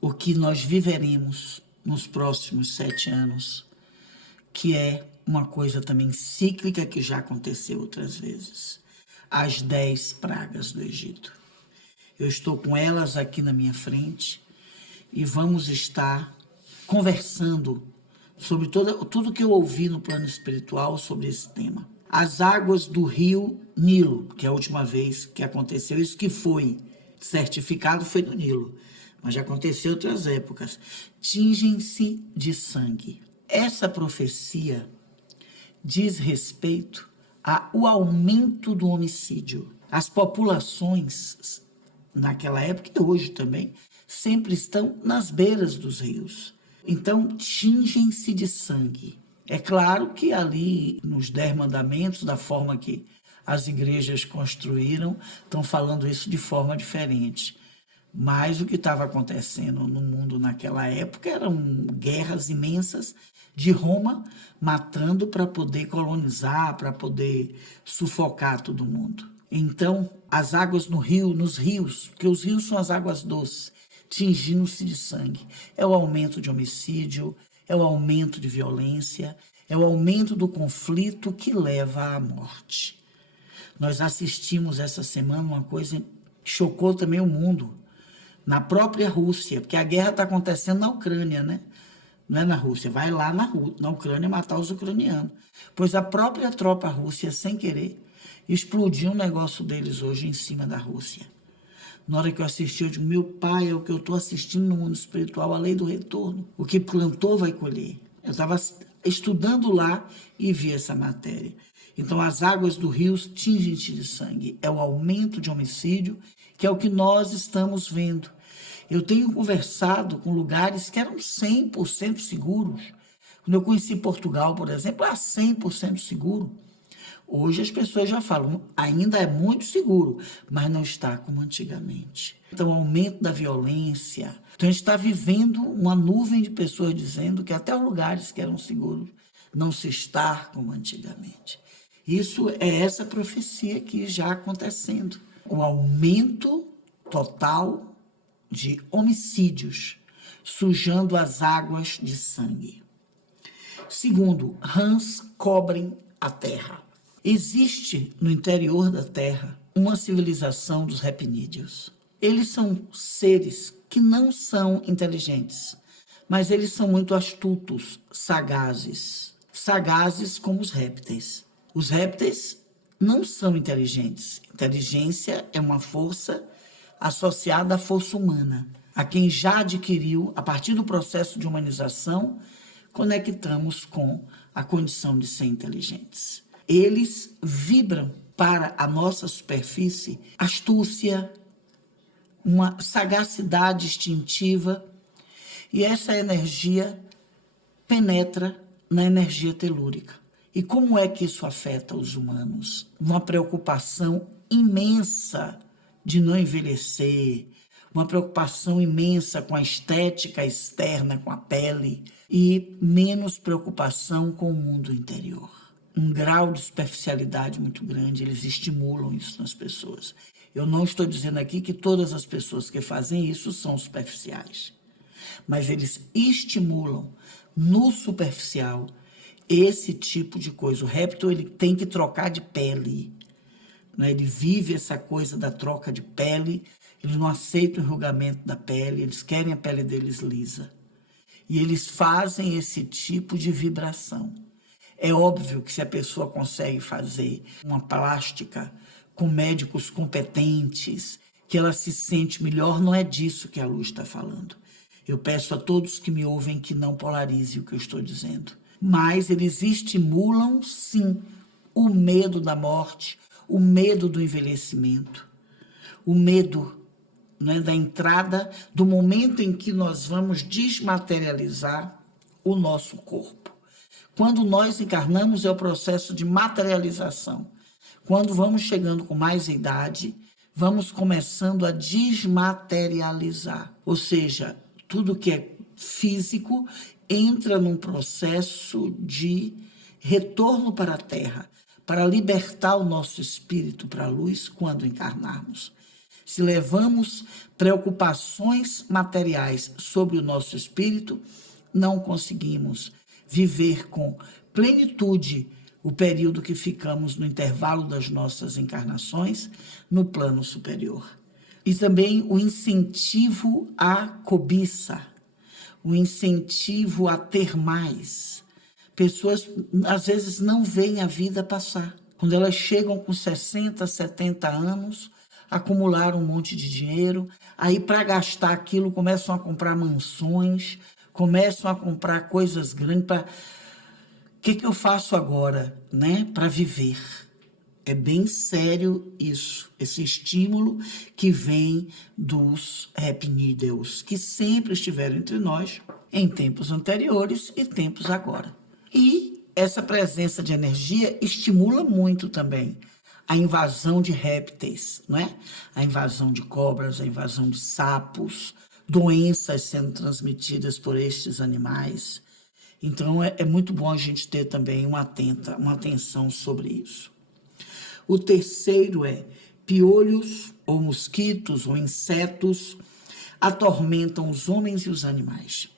o que nós viveremos nos próximos 7 anos, que é uma coisa também cíclica que já aconteceu outras vezes. As 10 pragas do Egito. Eu estou com elas aqui na minha frente e vamos estar conversando sobre tudo que eu ouvi no plano espiritual sobre esse tema. As águas do rio Nilo, que é a última vez que aconteceu, isso que foi certificado foi no Nilo, mas já aconteceu em outras épocas, tingem-se de sangue. Essa profecia diz respeito ao aumento do homicídio. As populações, naquela época e hoje também, sempre estão nas beiras dos rios. Então, tingem-se de sangue. É claro que ali, nos 10 mandamentos, da forma que as igrejas construíram, estão falando isso de forma diferente. Mas o que estava acontecendo no mundo naquela época eram guerras imensas de Roma matando para poder colonizar, para poder sufocar todo mundo. Então, as águas no rio, nos rios, porque os rios são as águas doces, tingindo-se de sangue. É o aumento de homicídio, é o aumento de violência, é o aumento do conflito que leva à morte. Nós assistimos essa semana uma coisa que chocou também o mundo, na própria Rússia, porque a guerra está acontecendo na Ucrânia, né? Não é na Rússia, vai lá na Ucrânia matar os ucranianos. Pois a própria tropa russa, sem querer, explodiu um negócio deles hoje em cima da Rússia. Na hora que eu assisti, eu digo, meu pai, é o que eu estou assistindo no mundo espiritual, a lei do retorno. O que plantou vai colher. Eu estava estudando lá e vi essa matéria. Então, as águas do rio tingem-se de sangue. É o aumento de homicídio, que é o que nós estamos vendo. Eu tenho conversado com lugares que eram 100% seguros. Quando eu conheci Portugal, por exemplo, era 100% seguro. Hoje as pessoas já falam, ainda é muito seguro, mas não está como antigamente. Então, o aumento da violência. Então, a gente está vivendo uma nuvem de pessoas dizendo que até os lugares que eram seguros não se está como antigamente. Isso é essa profecia que já acontecendo. O aumento total de homicídios, sujando as águas de sangue. Segundo, rãs cobrem a terra. Existe no interior da Terra uma civilização dos repinídeos. Eles são seres que não são inteligentes, mas eles são muito astutos, sagazes. Sagazes como os répteis. Os répteis não são inteligentes. Inteligência é uma força associada à força humana. A quem já adquiriu, a partir do processo de humanização, conectamos com a condição de ser inteligentes. Eles vibram para a nossa superfície astúcia, uma sagacidade instintiva, e essa energia penetra na energia telúrica. E como é que isso afeta os humanos? Uma preocupação imensa de não envelhecer, uma preocupação imensa com a estética externa, com a pele, e menos preocupação com o mundo interior. Um grau de superficialidade muito grande, eles estimulam isso nas pessoas. Eu não estou dizendo aqui que todas as pessoas que fazem isso são superficiais, mas eles estimulam no superficial esse tipo de coisa. O réptil, ele tem que trocar de pele, né? Ele vive essa coisa da troca de pele, eles não aceitam o enrugamento da pele, eles querem a pele deles lisa. E eles fazem esse tipo de vibração. É óbvio que se a pessoa consegue fazer uma plástica com médicos competentes, que ela se sente melhor, não é disso que a Luz está falando. Eu peço a todos que me ouvem que não polarizem o que eu estou dizendo. Mas eles estimulam, sim, o medo da morte, o medo do envelhecimento, o medo, né, da entrada, do momento em que nós vamos desmaterializar o nosso corpo. Quando nós encarnamos é o processo de materialização. Quando vamos chegando com mais idade, vamos começando a desmaterializar. Ou seja, tudo que é físico entra num processo de retorno para a Terra, para libertar o nosso espírito para a luz quando encarnarmos. Se levamos preocupações materiais sobre o nosso espírito, não conseguimos viver com plenitude o período que ficamos no intervalo das nossas encarnações no plano superior. E também o incentivo à cobiça, o incentivo a ter mais. Pessoas, às vezes, não veem a vida passar. Quando elas chegam com 60, 70 anos, acumularam um monte de dinheiro, aí para gastar aquilo começam a comprar mansões, começam a comprar coisas grandes para... O que eu faço agora, né, para viver? É bem sério isso, esse estímulo que vem dos repnídeos, que sempre estiveram entre nós em tempos anteriores e tempos agora. E essa presença de energia estimula muito também a invasão de répteis, não é? A invasão de cobras, a invasão de sapos, doenças sendo transmitidas por estes animais. Então é muito bom a gente ter também uma atenção sobre isso. O terceiro é piolhos ou mosquitos ou insetos atormentam os homens e os animais.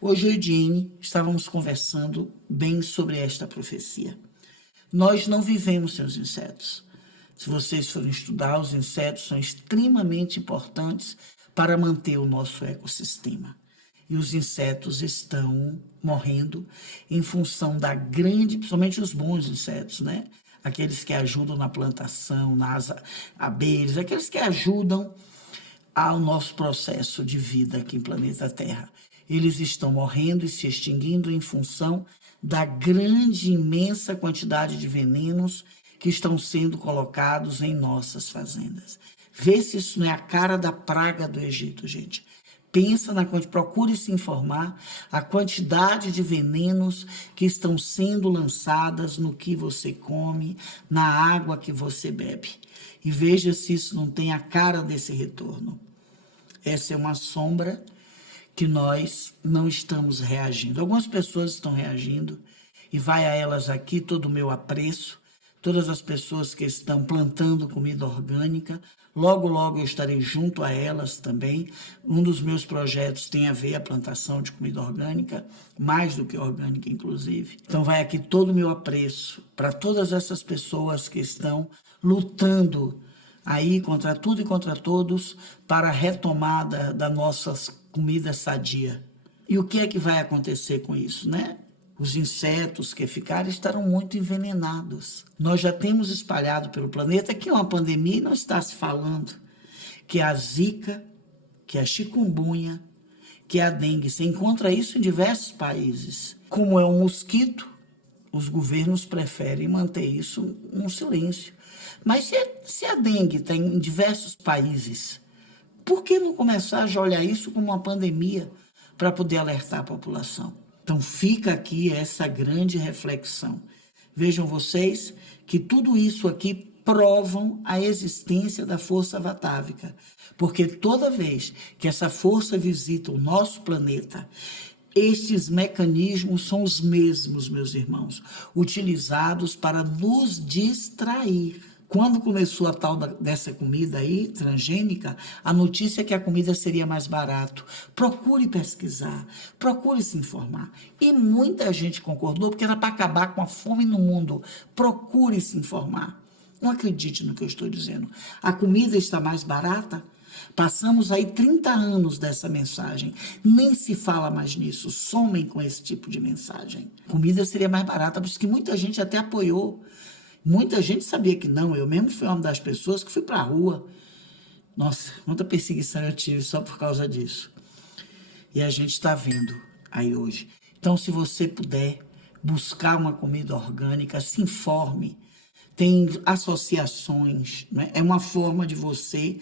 Hoje eu e Jane estávamos conversando bem sobre esta profecia. Nós não vivemos sem os insetos. Se vocês forem estudar, os insetos são extremamente importantes para manter o nosso ecossistema. E os insetos estão morrendo em função da grande, principalmente os bons insetos, né? Aqueles que ajudam na plantação, nas abelhas, aqueles que ajudam ao nosso processo de vida aqui em planeta Terra. Eles estão morrendo e se extinguindo em função da grande, imensa quantidade de venenos que estão sendo colocados em nossas fazendas. Vê se isso não é a cara da praga do Egito, gente. Pensa procure se informar a quantidade de venenos que estão sendo lançadas no que você come, na água que você bebe. E veja se isso não tem a cara desse retorno. Essa é uma sombra que nós não estamos reagindo. Algumas pessoas estão reagindo e vai a elas aqui todo o meu apreço, todas as pessoas que estão plantando comida orgânica. Logo, logo eu estarei junto a elas também. Um dos meus projetos tem a ver a plantação de comida orgânica, mais do que orgânica, inclusive. Então vai aqui todo o meu apreço para todas essas pessoas que estão lutando aí contra tudo e contra todos para a retomada da nossa comida sadia. E o que é que vai acontecer com isso, né? Os insetos que ficarem estarão muito envenenados. Nós já temos espalhado pelo planeta que uma pandemia não está se falando, que é a zika, que é a chikungunya, que é a dengue. Você encontra isso em diversos países. Como é um mosquito, os governos preferem manter isso num silêncio. Mas se a dengue está em diversos países, por que não começar a olhar isso como uma pandemia para poder alertar a população? Então fica aqui essa grande reflexão. Vejam vocês que tudo isso aqui provam a existência da força vatávica, porque toda vez que essa força visita o nosso planeta, estes mecanismos são os mesmos, meus irmãos, utilizados para nos distrair. Quando começou a tal dessa comida aí, transgênica, a notícia é que a comida seria mais barato. Procure pesquisar, procure se informar. E muita gente concordou, porque era para acabar com a fome no mundo. Procure se informar. Não acredite no que eu estou dizendo. A comida está mais barata? Passamos aí 30 anos dessa mensagem. Nem se fala mais nisso. Somem com esse tipo de mensagem. Comida seria mais barata, por isso que muita gente até apoiou. Muita gente sabia que não. Eu mesmo fui uma das pessoas que fui para a rua. Nossa, quanta perseguição eu tive só por causa disso. E a gente está vendo aí hoje. Então, se você puder buscar uma comida orgânica, se informe. Tem associações, né? É uma forma de você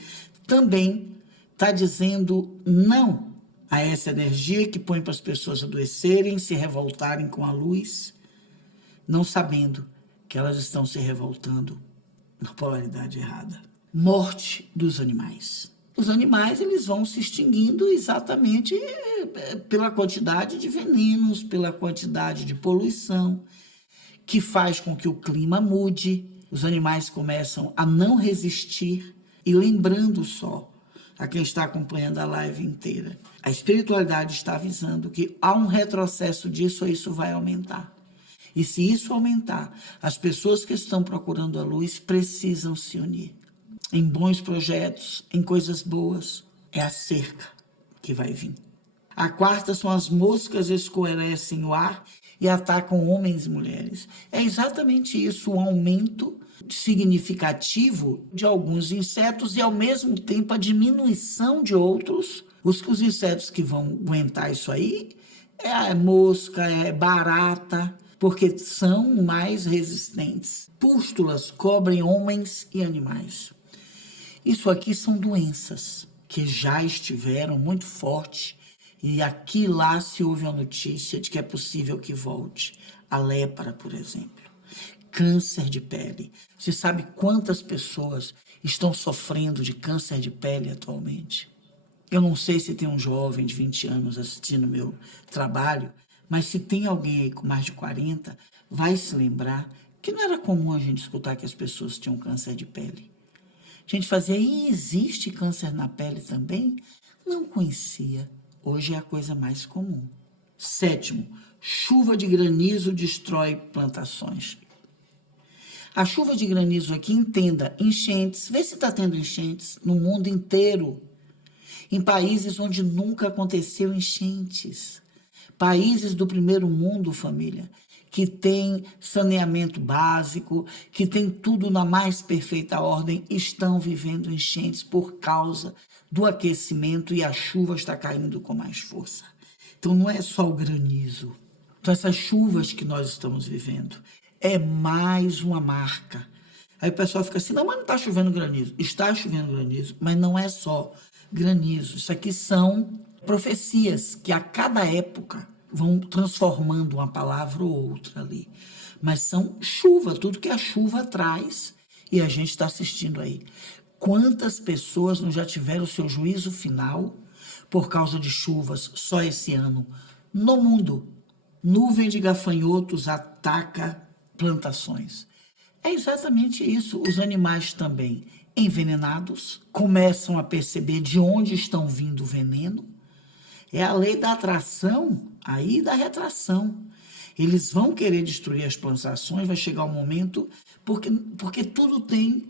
também estar dizendo não a essa energia que põe para as pessoas adoecerem, se revoltarem com a luz, não sabendo que elas estão se revoltando na polaridade errada. Morte dos animais. Os animais, eles vão se extinguindo exatamente pela quantidade de venenos, pela quantidade de poluição, que faz com que o clima mude. Os animais começam a não resistir E lembrando só, a quem está acompanhando a live inteira, a espiritualidade está avisando que há um retrocesso disso ou isso vai aumentar. E se isso aumentar, as pessoas que estão procurando a luz precisam se unir em bons projetos, em coisas boas. É a cerca que vai vir. A quarta são as moscas escurecem o ar e atacam homens e mulheres. É exatamente isso, o aumento significativo de alguns insetos e, ao mesmo tempo, a diminuição de outros. Os insetos que vão aguentar isso aí é a mosca, é barata, porque são mais resistentes. Pústulas cobrem homens e animais. Isso aqui são doenças que já estiveram muito fortes e aqui e lá se ouve a notícia de que é possível que volte. A lepra, por exemplo. Câncer de pele. Você sabe quantas pessoas estão sofrendo de câncer de pele atualmente? Eu não sei se tem um jovem de 20 anos assistindo meu trabalho, mas se tem alguém aí com mais de 40, vai se lembrar que não era comum a gente escutar que as pessoas tinham câncer de pele. A gente fazia, e existe câncer na pele também? Não conhecia. Hoje é a coisa mais comum. Sétimo, chuva de granizo destrói plantações. A chuva de granizo aqui, entenda, enchentes. Vê se está tendo enchentes no mundo inteiro. Em países onde nunca aconteceu enchentes. Países do primeiro mundo, família, que tem saneamento básico, que tem tudo na mais perfeita ordem, estão vivendo enchentes por causa do aquecimento e a chuva está caindo com mais força. Então não é só o granizo. Então essas chuvas que nós estamos vivendo é mais uma marca. Aí o pessoal fica assim, não, mas não está chovendo granizo. Está chovendo granizo, mas não é só granizo. Isso aqui são profecias que a cada época vão transformando uma palavra ou outra ali. Mas são chuva, tudo que a chuva traz e a gente está assistindo aí. Quantas pessoas não já tiveram o seu juízo final por causa de chuvas só esse ano? No mundo, nuvem de gafanhotos ataca plantações. É exatamente isso. Os animais também envenenados começam a perceber de onde estão vindo o veneno. É a lei da atração, aí da retração. Eles vão querer destruir as plantações, vai chegar um momento, porque tudo tem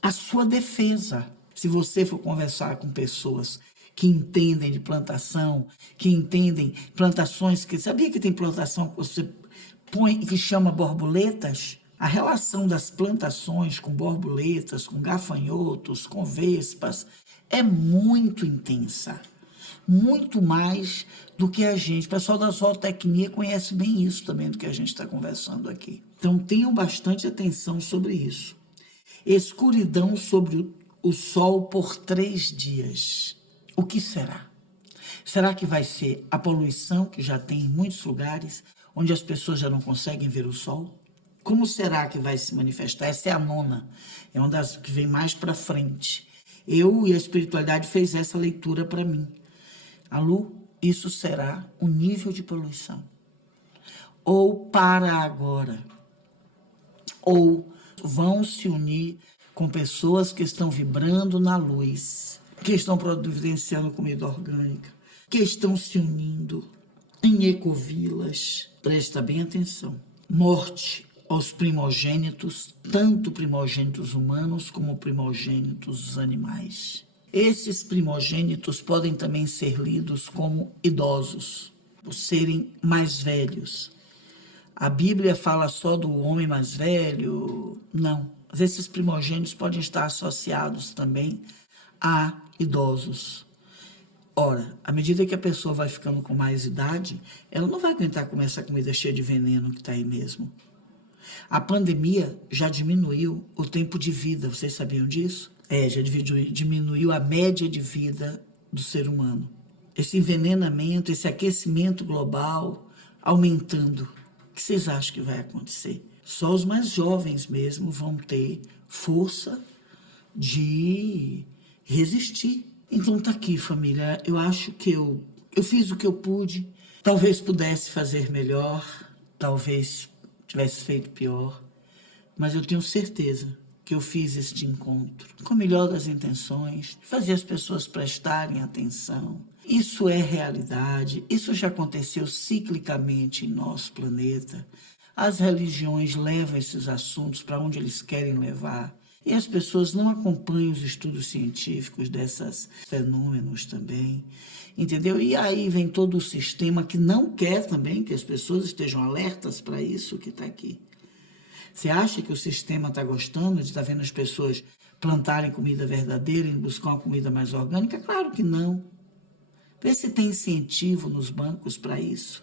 a sua defesa. Se você for conversar com pessoas que entendem de plantação, que entendem plantações, que sabia que tem plantação que você põe que chama borboletas? A relação das plantações com borboletas, com gafanhotos, com vespas, é muito intensa. Muito mais do que a gente. O pessoal da zootecnia conhece bem isso também do que a gente está conversando aqui. Então tenham bastante atenção sobre isso. Escuridão sobre o sol por 3 dias. O que será? Será que vai ser a poluição que já tem em muitos lugares, onde as pessoas já não conseguem ver o sol? Como será que vai se manifestar? Essa é a nona, é uma das que vem mais para frente. Eu e a espiritualidade fez essa leitura para mim. Alu, isso será o nível de poluição. Ou para agora. Ou vão se unir com pessoas que estão vibrando na luz, que estão providenciando comida orgânica, que estão se unindo em ecovilas. Presta bem atenção. Morte aos primogênitos, tanto primogênitos humanos como primogênitos animais. Esses primogênitos podem também ser lidos como idosos, por serem mais velhos. A Bíblia fala só do homem mais velho? Não. Mas esses primogênitos podem estar associados também a idosos. Ora, à medida que a pessoa vai ficando com mais idade, ela não vai aguentar comer essa comida cheia de veneno que está aí mesmo. A pandemia já diminuiu o tempo de vida, vocês sabiam disso? Já diminuiu a média de vida do ser humano. Esse envenenamento, esse aquecimento global aumentando. O que vocês acham que vai acontecer? Só os mais jovens mesmo vão ter força de resistir. Então tá aqui, família. Eu acho que eu fiz o que eu pude. Talvez pudesse fazer melhor, talvez tivesse feito pior, mas eu tenho certeza que eu fiz este encontro, com a melhor das intenções, de fazer as pessoas prestarem atenção. Isso é realidade, isso já aconteceu ciclicamente em nosso planeta. As religiões levam esses assuntos para onde eles querem levar. E as pessoas não acompanham os estudos científicos desses fenômenos também, entendeu? E aí vem todo o sistema que não quer também que as pessoas estejam alertas para isso que está aqui. Você acha que o sistema está gostando de estar vendo as pessoas plantarem comida verdadeira e buscar uma comida mais orgânica? Claro que não. Vê se tem incentivo nos bancos para isso.